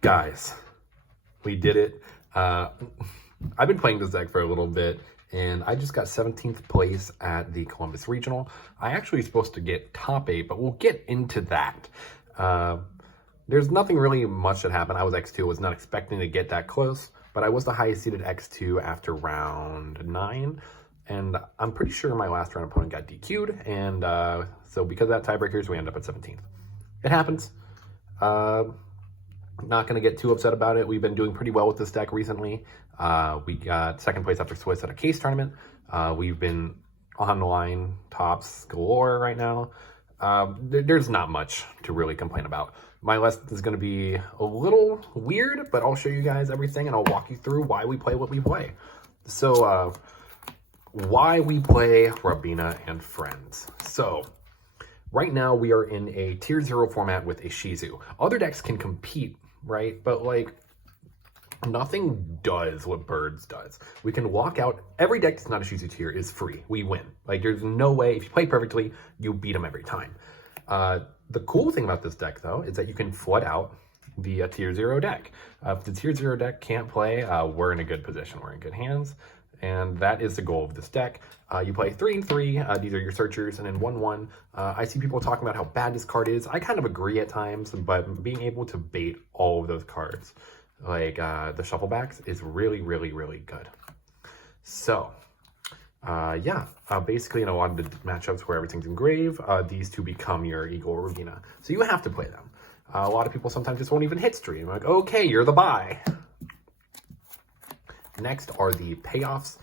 Guys, we did it. I've been playing this deck for a little bit, and I just got 17th place at the Columbus Regional. I actually supposed to get top 8, but we'll get into that. There's nothing really much that happened. I was X2, was not expecting to get that close, but I was the highest seeded X2 after round 9, and I'm pretty sure my last round opponent got DQ'd, and so because of that tiebreakers, we end up at 17th. It happens. Not going to get too upset about it. We've been doing pretty well with this deck recently. We got second place after Swiss at a case tournament. We've been online tops galore right now. There's not much to really complain about. My lesson is going to be a little weird, but I'll show you guys everything and I'll walk you through why we play what we play. So, why we play Rabina and Friends. So, right now we are in a tier 0 format with a Shizu. Other decks can compete, right? But like, nothing does what Birds does. We can walk out. Every deck that's not a Shizu tier is free. We win. Like, there's no way, if you play perfectly, you beat them every time. The cool thing about this deck, though, is that you can flood out the tier 0 deck. If the tier 0 deck can't play, we're in a good position. We're in good hands. And that is the goal of this deck. You play 3 and 3. These are your searchers, and then 1/1. I see people talking about how bad this card is. I kind of agree at times, but being able to bait all of those cards, like the shufflebacks, is really, really, really good. So, basically in a lot of the matchups where everything's engraved, these two become your Eagle or Rubina. So you have to play them. A lot of people sometimes just won't even hit stream. Like, okay, you're the buy. Next are the payoffs.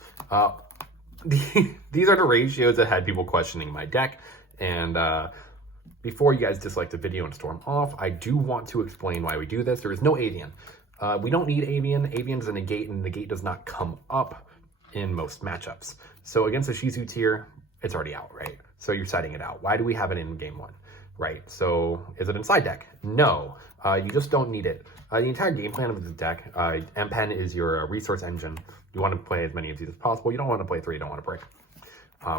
These are the ratios that had people questioning my deck. And before you guys dislike the video and storm off, I do want to explain why we do this. There is no avian. We don't need avian. Avian's a negate, and negate does not come up in most matchups. So against a Shizu tier, it's already out, right? So you're citing it out. Why do we have it in game 1? Right, so is it in side deck? No, you just don't need it. The entire game plan of this deck, M-Pen is your resource engine. You want to play as many of these as possible. You don't want to play 3, you don't want to break.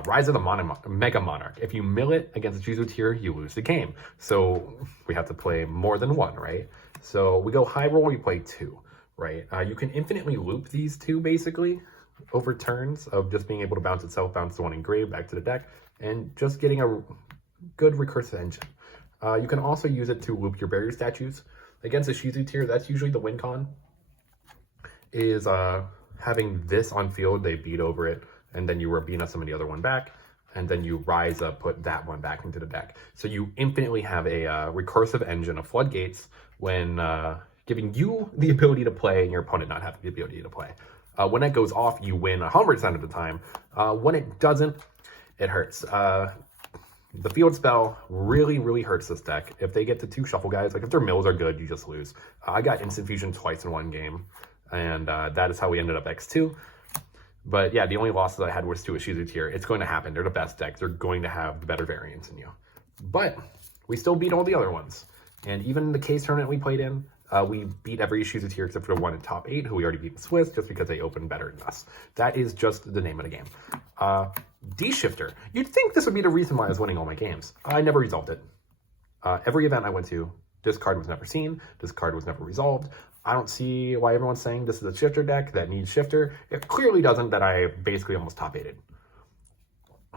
Rise of the Mega Monarch. If you mill it against a Shizu tier, you lose the game. So we have to play more than 1, right? So we go high roll, we play 2, right? You can infinitely loop these 2, basically, over turns of just being able to bounce itself, bounce the one engraved back to the deck, and just getting a good recursive engine. You can also use it to loop your barrier statues. Against a Shizu tier, that's usually the win con, is having this on field, they beat over it, and then you Rabina some of the other one back, and then you rise up, put that one back into the deck. So you infinitely have a recursive engine of floodgates when giving you the ability to play and your opponent not having the ability to play. When it goes off, you win 100% of the time. When it doesn't, it hurts. The field spell really, really hurts this deck. If they get to 2 shuffle guys, like if their mills are good, you just lose. I got instant fusion twice in 1 game, and that is how we ended up X2. But yeah, the only losses I had was to a Shizu tier. It's going to happen. They're the best decks. They're going to have the better variants in you. But we still beat all the other ones. And even the case tournament we played in, we beat every Shizu tier except for the one in top 8, who we already beat in Swiss, just because they opened better than us. That is just the name of the game. D-Shifter. You'd think this would be the reason why I was winning all my games. I never resolved it. Every event I went to, this card was never seen. This card was never resolved. I don't see why everyone's saying this is a shifter deck that needs shifter. It clearly doesn't, that I basically almost top 8'd.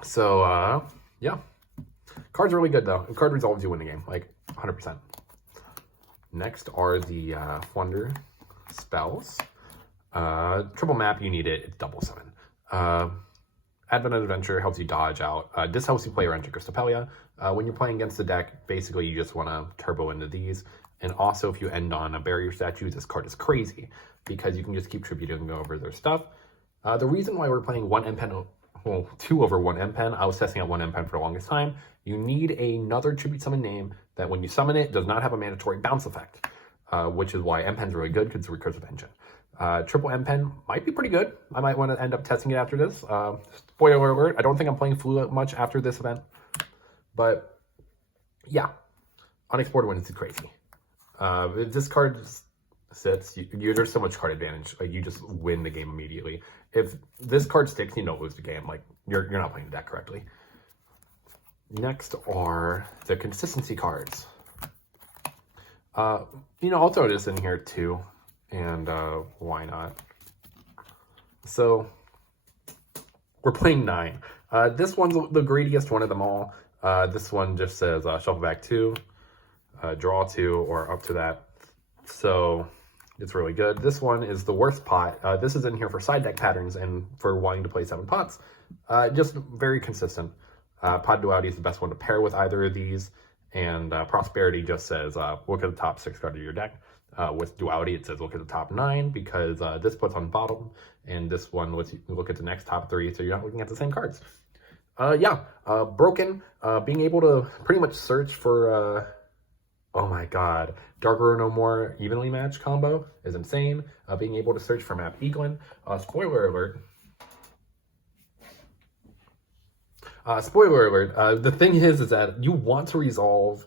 So, yeah. Card's really good, though. The card resolves, you win the game, like 100%. Next are the Wonder spells. Triple map, you need it. It's double summon. Advent Adventure helps you dodge out. This helps you play around your Cristopelia. When you're playing against the deck, basically you just want to turbo into these. And also if you end on a barrier statue, this card is crazy because you can just keep tributing over their stuff. The reason why we're playing 1 M-Pen, well, 2 over 1 M-Pen, I was testing out 1 M-Pen for the longest time. You need another tribute summon name that when you summon it, does not have a mandatory bounce effect, which is why M-Pen's really good because it's a recursive engine. Triple M-Pen might be pretty good. I might want to end up testing it after this. Spoiler alert, I don't think I'm playing Flu much after this event. But, yeah. Unexported wins is crazy. If this card sits, there's so much card advantage. Like, you just win the game immediately. If this card sticks, you don't lose the game. Like, you're not playing the deck correctly. Next are the consistency cards. You know, I'll throw this in here too, and why not? So we're playing 9. This one's the greediest one of them all. This one just says shuffle back 2, draw 2, or up to that. So it's really good. This one is the worst pot. This is in here for side deck patterns and for wanting to play 7 pots. Just very consistent. Pod Duality is the best one to pair with either of these. And Prosperity just says, look at the top 6 cards of your deck. With Duality, it says look at the top 9 because this puts on bottom. And this one, look at the next top 3, so you're not looking at the same cards. Broken. Being able to pretty much search for... oh my god, Dark Road No More evenly matched combo is insane. Being able to search for map Eaglin. Spoiler alert. The thing is that you want to resolve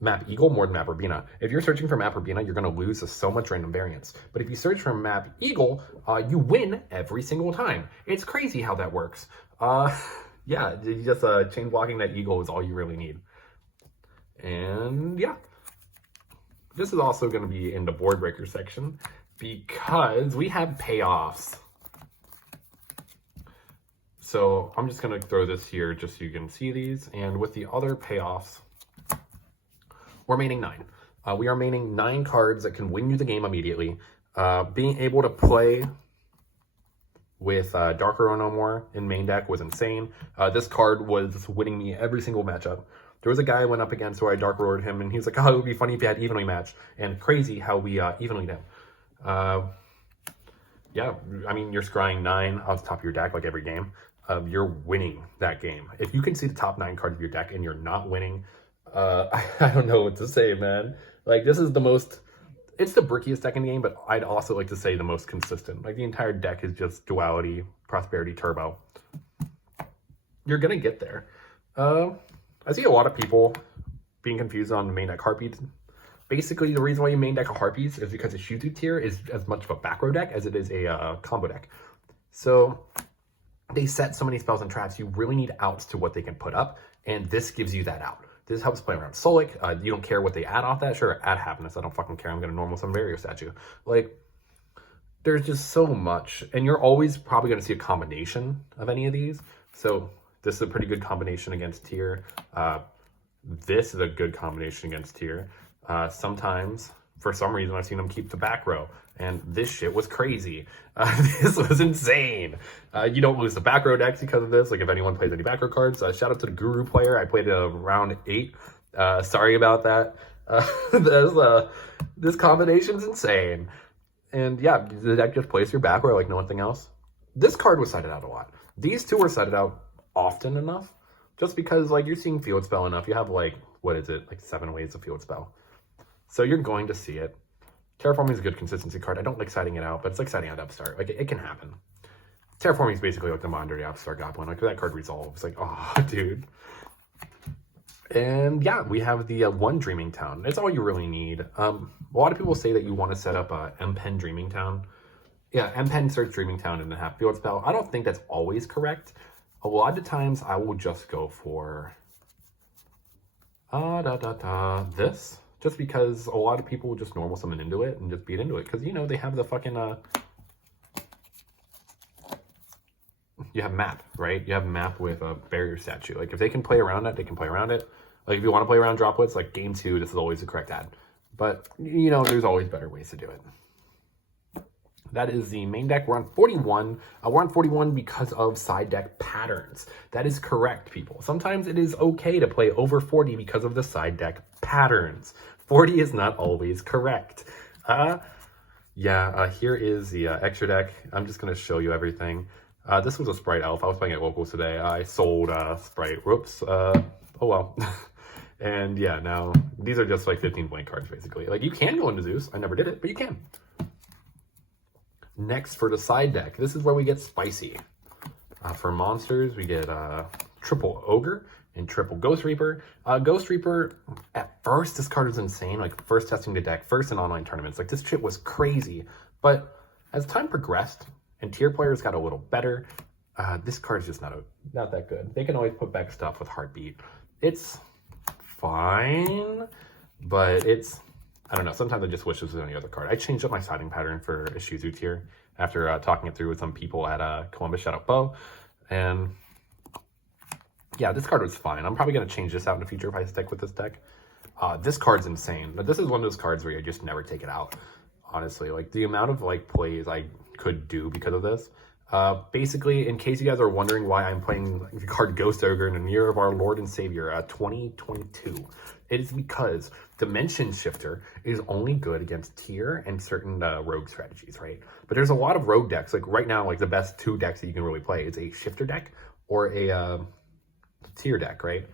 map Eagle more than map Urbina. If you're searching for map Urbina, you're going to lose to so much random variance. But if you search for map Eagle, you win every single time. It's crazy how that works. Yeah, you just chain blocking that Eagle is all you really need. And yeah, this is also going to be in the board breaker section because we have payoffs. So I'm just going to throw this here just so you can see these. And with the other payoffs, we're maining 9. We are maining 9 cards that can win you the game immediately. Being able to play with Darker or No More in main deck was insane. This card was winning me every single matchup. There was a guy I went up against where I Dark Roared him, and he was like, oh, it would be funny if you had evenly matched. And crazy how we evenly did. Yeah, I mean, you're scrying 9 off the top of your deck like every game. You're winning that game. If you can see the top 9 cards of your deck and you're not winning, I don't know what to say, man. Like, this is the most... It's the brickiest deck in the game, but I'd also like to say the most consistent. Like, the entire deck is just Duality, Prosperity, Turbo. You're going to get there. I see a lot of people being confused on main deck Harpies. Basically, the reason why you main deck a Harpies is because the Shoutouts tier is as much of a back row deck as it is a combo deck. So they set so many spells and traps, you really need outs to what they can put up, and this gives you that out. This helps play around Solic. You don't care what they add off that. Sure, add Happiness. I don't fucking care. I'm going to normal some Vario statue. Like, there's just so much. And you're always probably going to see a combination of any of these. So this is a pretty good combination against tier. This is a good combination against tier. Sometimes, for some reason, I've seen them keep the back row. And this shit was crazy. This was insane. You don't lose the back row decks because of this. Like, if anyone plays any back row cards, shout out to the Guru player. I played round 8. Sorry about that. This combination's insane. And yeah, the deck just plays your back row like nothing else. This card was sided out a lot. These two were sided out often enough. Just because, like, you're seeing Field Spell enough. You have, like, what is it? Like 7 ways to Field Spell. So you're going to see it. Terraforming is a good consistency card. I don't like siding it out, but it's like siding out Upstart. Like, it can happen. Terraforming is basically like the modern day Upstart Goblin. Like, that card resolves. Like, oh, dude. And yeah, we have the 1 Dreaming Town. It's all you really need. A lot of people say that you want to set up a M-Pen Dreaming Town. Yeah, M-Pen search Dreaming Town and then have Field Spell. I don't think that's always correct. A lot of times I will just go for this. Just because a lot of people will just normal summon into it and just beat into it. Because, you know, they have the fucking... you have map, right? You have map with a barrier statue. Like, if they can play around it, they can play around it. Like, if you want to play around droplets, like, game 2, this is always the correct ad. But, you know, there's always better ways to do it. That is the main deck. We're on 41. We're on 41 because of side deck patterns. That is correct, people. Sometimes it is okay to play over 40 because of the side deck patterns. 40 is not always correct. Here is the extra deck. I'm just going to show you everything. This was a Sprite Elf. I was playing at Locals today. I sold Sprite. Whoops. Oh well. And yeah, now these are just like 15 blank cards, basically. Like, you can go into Zeus. I never did it, but you can. Next, for the side deck, this is where we get spicy. For monsters, we get triple Ogre and triple Ghost Reaper. Ghost Reaper, at first, this card was insane. Like, first testing the deck, first in online tournaments. Like, this shit was crazy. But as time progressed and tier players got a little better, this card is just not that good. They can always put back stuff with Heartbeat. It's fine. but it's, I don't know, sometimes I just wish this was any other card. I changed up my siding pattern for a Shizu tier after talking it through with some people at Columbus, shout out Bo, and yeah, this card was fine. I'm probably going to change this out in the future if I stick with this deck. This card's insane, but this is one of those cards where you just never take it out, honestly. Like, the amount of, like, plays I could do because of this. Basically, in case you guys are wondering why I'm playing the card Ghost Ogre in the year of our Lord and Savior, 2022, it is because Dimension Shifter is only good against tier and certain rogue strategies, right? But there's a lot of rogue decks. Like, right now, like, the best two decks that you can really play is a Shifter deck or a tier deck, right?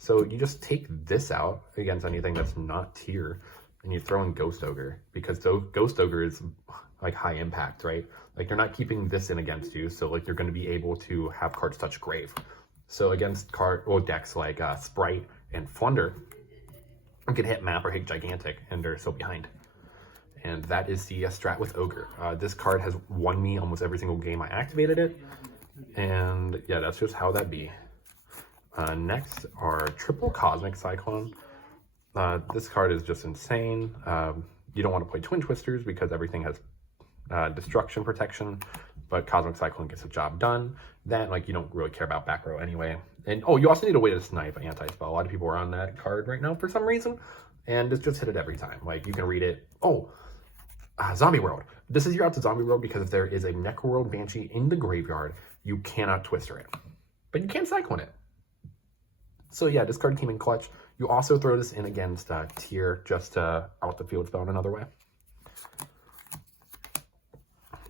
So you just take this out against anything that's not tier, and you throw in Ghost Ogre, because Ghost Ogre is like high impact, right? Like, you're not keeping this in against you, so like you're going to be able to have cards touch grave. So against decks like Sprite and Flunder, you can hit Map or hit Gigantic, and they're so behind. And that is the strat with Ogre. This card has won me almost every single game I activated it, and yeah, that's just how that be. Next are Triple Cosmic Cyclone. This card is just insane. You don't want to play Twin Twisters because everything has destruction protection, but Cosmic Cyclone gets the job done. Then, like, you don't really care about back row anyway. And oh, you also need a way to snipe anti-spell. A lot of people are on that card right now for some reason, and it's just hit it every time. Like, you can read it. Oh, Zombie World. This is your out to Zombie World because if there is a Necroworld Banshee in the graveyard, you cannot Twister it, but you can Cyclone it. So yeah, this card came in clutch. You also throw this in against tier just to out the field spell in another way.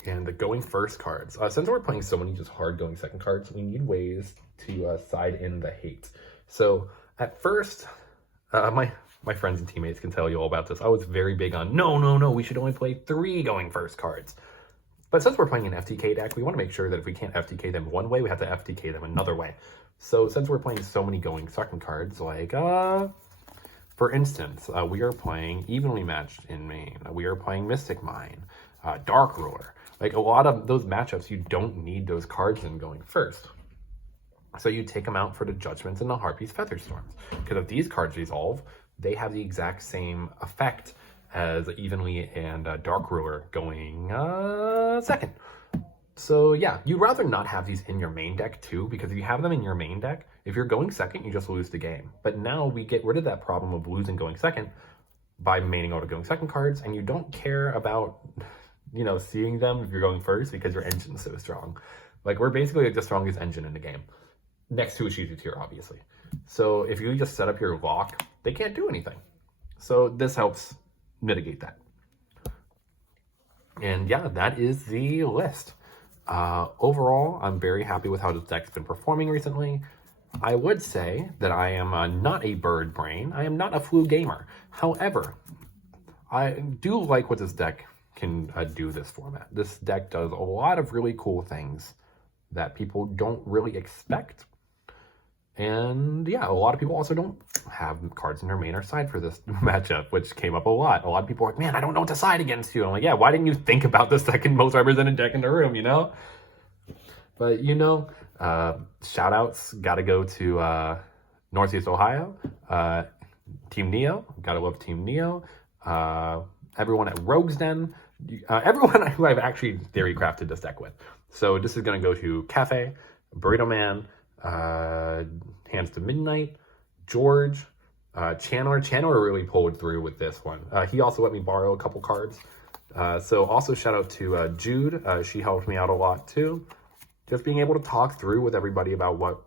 And the going first cards. Since we're playing so many just hard going second cards, we need ways to side in the hate. So at first, my friends and teammates can tell you all about this. I was very big on, no, we should only play 3 going first cards. But since we're playing an FTK deck, we want to make sure that if we can't FTK them one way, we have to FTK them another way. So since we're playing so many going second cards, like, for instance, we are playing Evenly Matched in main. We are playing Mystic Mine, Dark Ruler. Like, a lot of those matchups, you don't need those cards in going first. So you take them out for the Judgments and the Harpy's Featherstorms. Because if these cards resolve, they have the exact same effect as Evenly and Dark Ruler going second. So yeah, you'd rather not have these in your main deck too, because if you have them in your main deck, if you're going second, you just lose the game. But now we get rid of that problem of losing going second by maining all the going second cards, and you don't care about, you know, seeing them if you're going first because your engine's so strong. Like, we're basically like the strongest engine in the game, next to a Shizu tier, obviously. So if you just set up your lock, they can't do anything. So this helps mitigate that. And yeah, that is the list. Overall, I'm very happy with how this deck's been performing recently. I would say that I am not a bird brain. I am not a flu gamer. However, I do like what this deck can do this format. This deck does a lot of really cool things that people don't really expect. And yeah, a lot of people also don't have cards in their main or side for this matchup, which came up a lot. A lot of people are like, man, I don't know what to side against you. I'm like, yeah, why didn't you think about the second most represented deck in the room, you know? But, you know, shout outs gotta go to Northeast Ohio, Team Neo, gotta love Team Neo, everyone at Rogue's Den, everyone who I've actually theory crafted this deck with. So this is gonna go to Cafe, Burrito Man, Hands to Midnight, George, Chandler. Chandler really pulled through with this one. He also let me borrow a couple cards. So also shout out to Jude. She helped me out a lot too. Just being able to talk through with everybody about what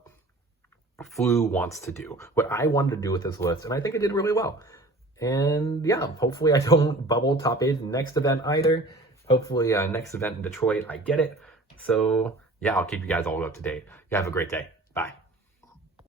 Flu wants to do, what I wanted to do with this list, and I think it did really well. And yeah, hopefully I don't bubble top 8 next event either. Hopefully next event in Detroit I get it. So yeah, I'll keep you guys all up to date. You have a great day. Bye.